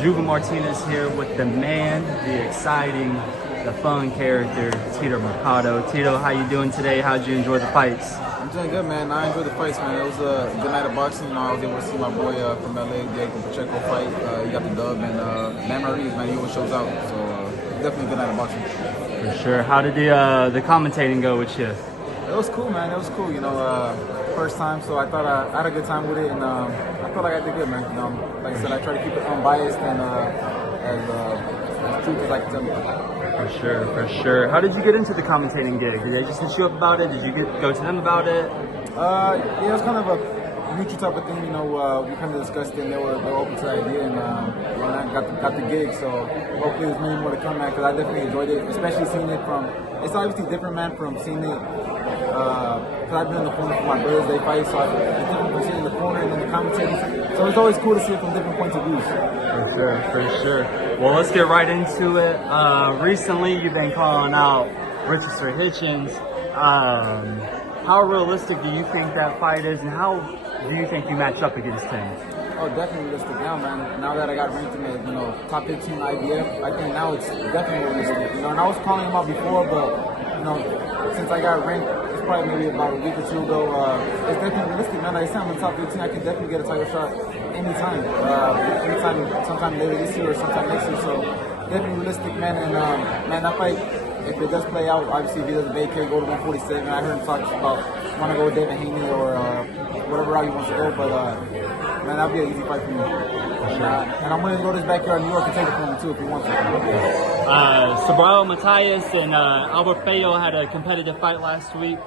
Juven Martinez here with the man, the exciting, the fun character, Tito Mercado. Tito, how you doing today? How'd you enjoy the fights? I'm doing good, man. I enjoyed the fights, man. It was a good night of boxing. You know, I was able to see my boy from LA, Diego Pacheco, fight. He got the dub, and man, Maurice, man, he always shows out. So definitely a good night of boxing. For sure. How did the commentating go with you? It was cool, man. It was cool. You know, first time, so I thought I had a good time with it, and I felt like I did good, man. You know, like I said, I try to keep it unbiased and as truth as I can tell me. For sure, for sure. How did you get into the commentating gig? Did they just hit you up about it? Did you go to them about it? Yeah, it was kind of a mutual type of thing. You know, we kind of discussed it, and they were open to the idea, and I got the gig. So hopefully there's many more to come, man. Because I definitely enjoyed it, especially seeing it from. It's obviously different, man, from seeing it. Because I've been in the corner for my brothers, they fight, so it's different from seeing in the corner and then the commentating. So it's always cool to see it from different points of view. For sure. Well, let's get right into it. Recently, you've been calling out Richard Hitchins. How realistic do you think that fight is, and how do you think you match up against him? Oh, definitely realistic now, man. Now that I got ranked in the top 15 IBF, I think now it's definitely realistic. You know, and I was calling him out before, but you know, since I got ranked, it's probably maybe about a week or two ago. It's definitely realistic, man. Like I said, I'm in the top 15. I can definitely get a title shot anytime, sometime later this year or sometime next year. So definitely realistic, man. And man, that fight, if it does play out, obviously if he doesn't vacate, go to 147. I heard him talk about want to go with Devin Haney or whatever route he wants to go, but man, that'd be an easy fight for me. And I'm willing to go to his backyard in New York and take it from him too if he wants to. Sabrao Matias and Albert Feo had a competitive fight last week.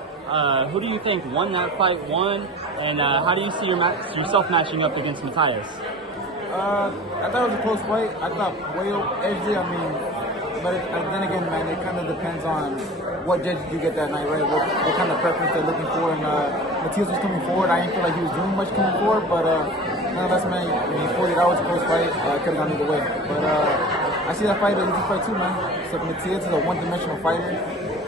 Who do you think won that fight? And how do you see yourself matching up against Matias? I thought it was a close fight. I thought Feo edged it. I mean, but then again, man, it kind of depends on what judges you get that night, right? What kind of preference they're looking for. And Matias was coming forward. I didn't feel like he was doing much coming forward, but nonetheless, man, when he fought it, that was a close fight. Could have gone either way. But I see that fight as an easy fight too, man. So Matias is a one-dimensional fighter.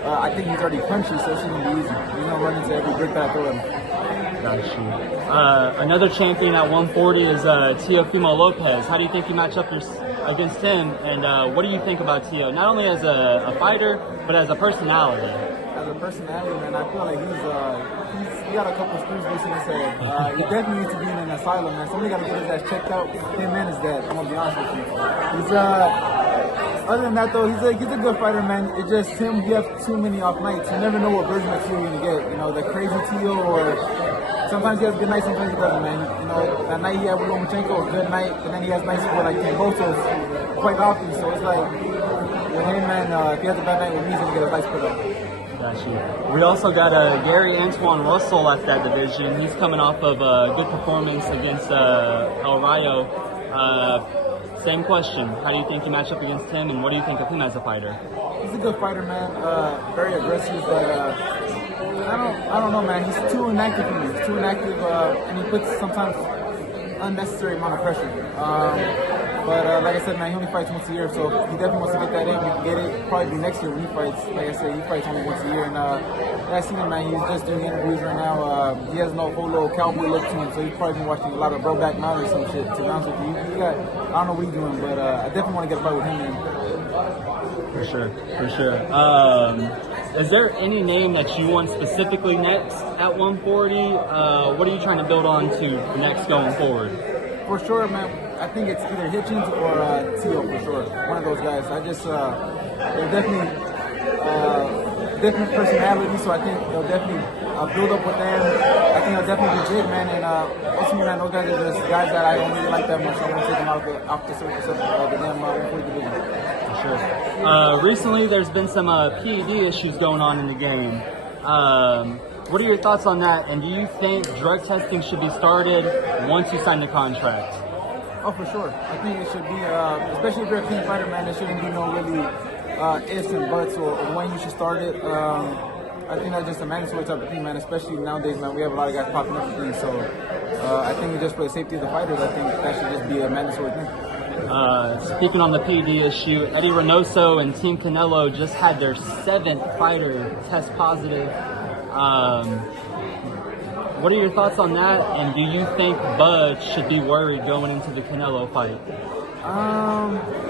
I think he's already punchy, so it shouldn't be easy. He's not running into every brick that I throw at him. Another champion at 140 is Teofimo Lopez. How do you think you match up against him? And what do you think about Teo? Not only as a fighter, but as a personality. As a personality, man, I feel like he got a couple screws loose in his head. He definitely needs to be in an asylum, man. Somebody got to get his ass checked out. Him and his dad. I'm gonna be honest with you. He's other than that, though, he's a good fighter, man. It's just him. You have too many off nights. You never know what version of Teo you're gonna get. You know, the crazy Teo, or sometimes he has a good night, sometimes he doesn't, man. You know, that night he had with Lomachenko, a good night, and then he has nights with like Cambosos quite often. So it's like with him, man. If he has a bad night with me, he's gonna get his lights put up. We also got Gary Antoine Russell at that division. He's coming off of a good performance against El Rayo. Same question. How do you think you match up against him, and what do you think of him as a fighter? He's a good fighter, man. Very aggressive, but I don't know, man. He's too inactive for me. He's too inactive, and he puts sometimes unnecessary amount of pressure. But like I said, man, he only fights once a year, so he definitely wants to get that in. We can get it. Probably be next year when he fights. Like I said, he fights only once a year, and I seen him, man. He's just doing interviews right now. He has no whole little cowboy look to him, so he's probably been watching a lot of Brokeback Mountain or some shit. To be honest with you, I don't know what he's doing, but I definitely want to get a fight with him, man. For sure. Is there any name that you want specifically next at 140? What are you trying to build on to next going forward? For sure, man. I think it's either Hitchins or Teo, for sure. One of those guys. They're definitely different personalities, so I think they'll definitely build up with them. I think they'll definitely be big, man. And ultimately, man, those guys are just guys that I don't really like that much. So I'm going to take them off the surface of the damn 140 division. For sure. Recently, there's been some PED issues going on in the game. What are your thoughts on that? And do you think drug testing should be started once you sign the contract? Oh, for sure. I think it should be, especially if you're a clean fighter, man, there shouldn't be no really ifs and buts or when you should start it. I think that's just a mandatory type of thing, man, especially nowadays, man. We have a lot of guys popping up for things, so I think it's just for the safety of the fighters. I think that should just be a mandatory thing. Speaking on the PED issue, Eddie Reynoso and Team Canelo just had their 7th fighter test positive. What are your thoughts on that? And do you think Bud should be worried going into the Canelo fight?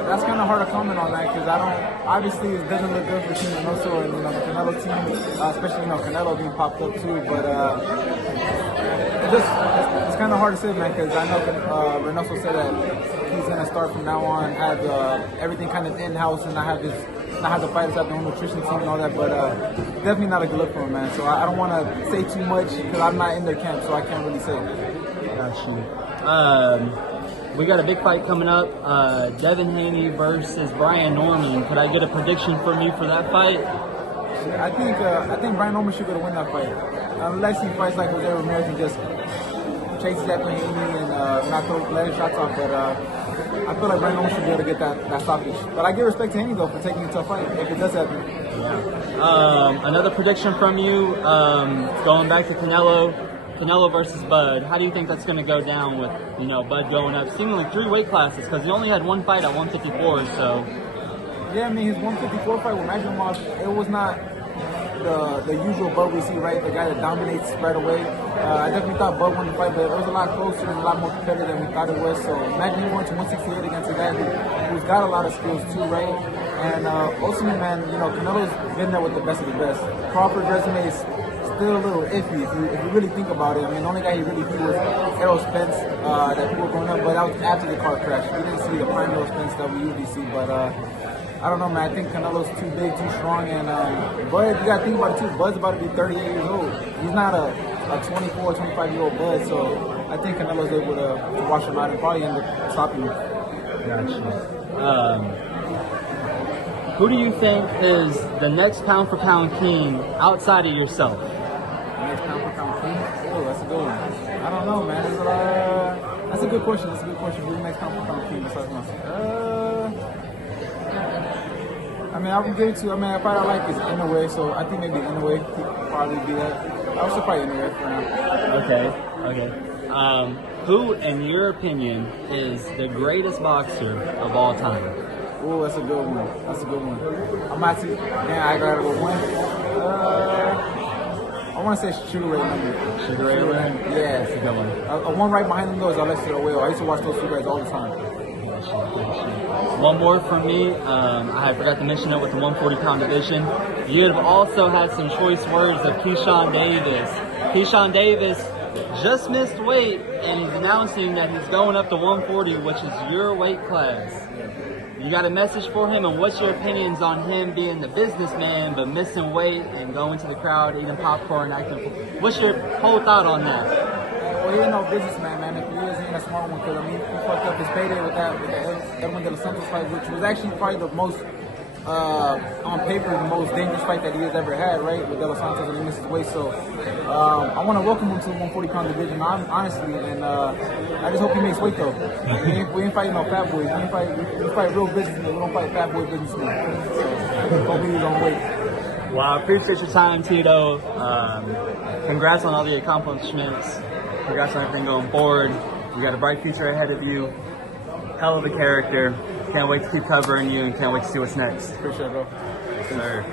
That's kind of hard to comment on that because I don't. Obviously, it doesn't look good for Team Reynoso and the Canelo team, especially Canelo being popped up too. But it's kind of hard to say, man, because I know Reynoso said that he's gonna start from now on, have everything kind of in-house, and not have the fighters have their own nutrition team and all that. But definitely not a good look for him, man. So I don't want to say too much because I'm not in their camp, so I can't really say. Got you. We got a big fight coming up, Devin Haney versus Brian Norman. Could I get a prediction from you for that fight? I think Brian Norman should be able to win that fight. Unless he fights like Jose Ramirez and just chases after Haney and not let his shots off. But I feel like Brian Norman should be able to get that stoppage. But I give respect to Haney though for taking a tough fight if it does happen. Another prediction from you, going back to Canelo versus Bud. How do you think that's going to go down with, Bud going up seemingly 3 weight classes? Because he only had one fight at 154, so. Yeah, I mean, his 154 fight with Magnomov, it was not the usual Bud we see, right? The guy that dominates right away. I definitely thought Bud won the fight, but it was a lot closer and a lot more competitive than we thought it was. So imagine him going to 168 against a guy who's got a lot of skills too, right? And ultimately, man, Canelo's been there with the best of the best. Crawford's resume is still a little iffy if you really think about it. I mean, the only guy he really beat was Errol Spence that people were going up, but that was after the car crash. We didn't see the prime Errol Spence that we usually see, but I don't know, man. I think Canelo's too big, too strong, and Bud, you got to think about it too. Bud's about to be 38 years old. He's not a 24, 25-year-old Bud, so I think Canelo's able to wash him out and probably end up stopping him. Gotcha. Who do you think is the next pound-for-pound king outside of yourself? Next pound-for-pound king? Oh, that's a good one. I don't know, man. That's a good question. Who's the next pound-for-pound king besides myself? I mean, I would give it to. I mean, a fight I like is Inoue, so I think maybe Inoue could probably be that. I would say probably Inoue for now. Okay. Who, in your opinion, is the greatest boxer of all time? Oh, that's a good one. I might say, I gotta go one. I want to say Sugar Ray Leonard. Sugar Ray Leonard? Yeah. That's a good one. One right behind him though is Alexis Arroyo. I used to watch those two guys all the time. One more from me. I forgot to mention it with the 140-pound division. You'd have also had some choice words of Keyshawn Davis. Keyshawn Davis just missed weight, and he's announcing that he's going up to 140, which is your weight class. You got a message for him, and what's your opinions on him being the businessman but missing weight and going to the crowd, eating popcorn, acting? What's your whole thought on that? Well, he ain't no businessman, man. If he is, he ain't a smart one. Because I mean, he fucked up his payday with the Edwin De Los Santos fight, which was actually probably the most, on paper, the most dangerous fight that he has ever had, right? With De Los Santos, and he missed his weight. So I want to welcome him to the 140-pound division, honestly, and I just hope he makes weight though. We ain't fighting no fat boys. We fight real businessmen. We don't fight fat boy businessmen. So hope he's on weight. Well, I appreciate your time, Tito. Congrats on all the accomplishments. Congrats on everything going forward. You got a bright future ahead of you. Hell of a character. Can't wait to keep covering you and can't wait to see what's next. Appreciate it, bro. Yes, sir.